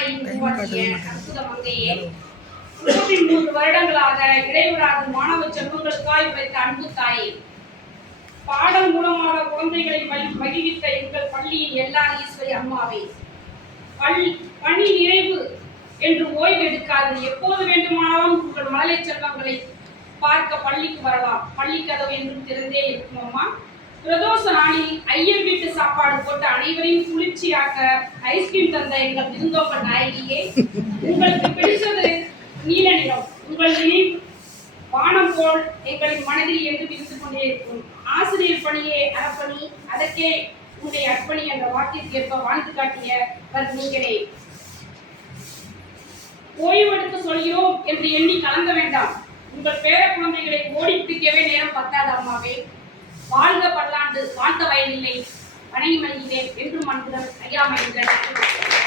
நாடையும் உருவாக்கிய அற்புத மங்கையே, 33 வருடங்களாக இடைவிடாத மாணவ செல்வங்களுக்காய் உழைத்த அன்பு தாயே, பாடல் மூலமாக குழந்தைகளை மகிழ்வித்த எங்கள் பள்ளியின் எல்லா ஈஸ்வரி அம்மாவே, பணி நிறைவு என்று ஓய்வு எடுக்காது எப்போது வேண்டுமானாலும் உங்கள் மழலை செல்வங்களை பார்க்க பள்ளிக்கு வரலாம். பள்ளி கதவு என்றும் திறந்தே இருக்கும் அம்மா. பிரதோஷ நாளில் ஐயர் வீட்டு சாப்பாடு போட்டு அனைவரையும் குளிர்ச்சியாக்க ஐஸ்கிரீம் தந்த எங்கள் விருந்தோம்பல் நாயகியே, உங்களுக்கு பிடித்தது நீல நிறம். உங்கள் நினைவு வானம் போல் எங்களின் மனதில் என்று விரிந்து கொண்டே இருக்கும். ஆசிரியர் பணியே அறப்பணி, அதற்கே உன்னை அர்ப்பணி என்ற வாக்கிற்கேற்ப வாழ்ந்து காட்டியவர் நீங்களே. ஓய்வெடுக்க சொல்கிறோம் என்று எண்ணி கலங்க வேண்டாம். உங்கள் பேர குழந்தைகளை ஓடி பிடிக்கவே நேரம் பத்தாது அம்மாவே. வாழ்க பல்லாண்டு, வாழ்த்த வயதில்லை, வணங்கி மகிழ்கிறேன் என்றும் அன்புடன் ஐயா மகிழ்கிறேன்.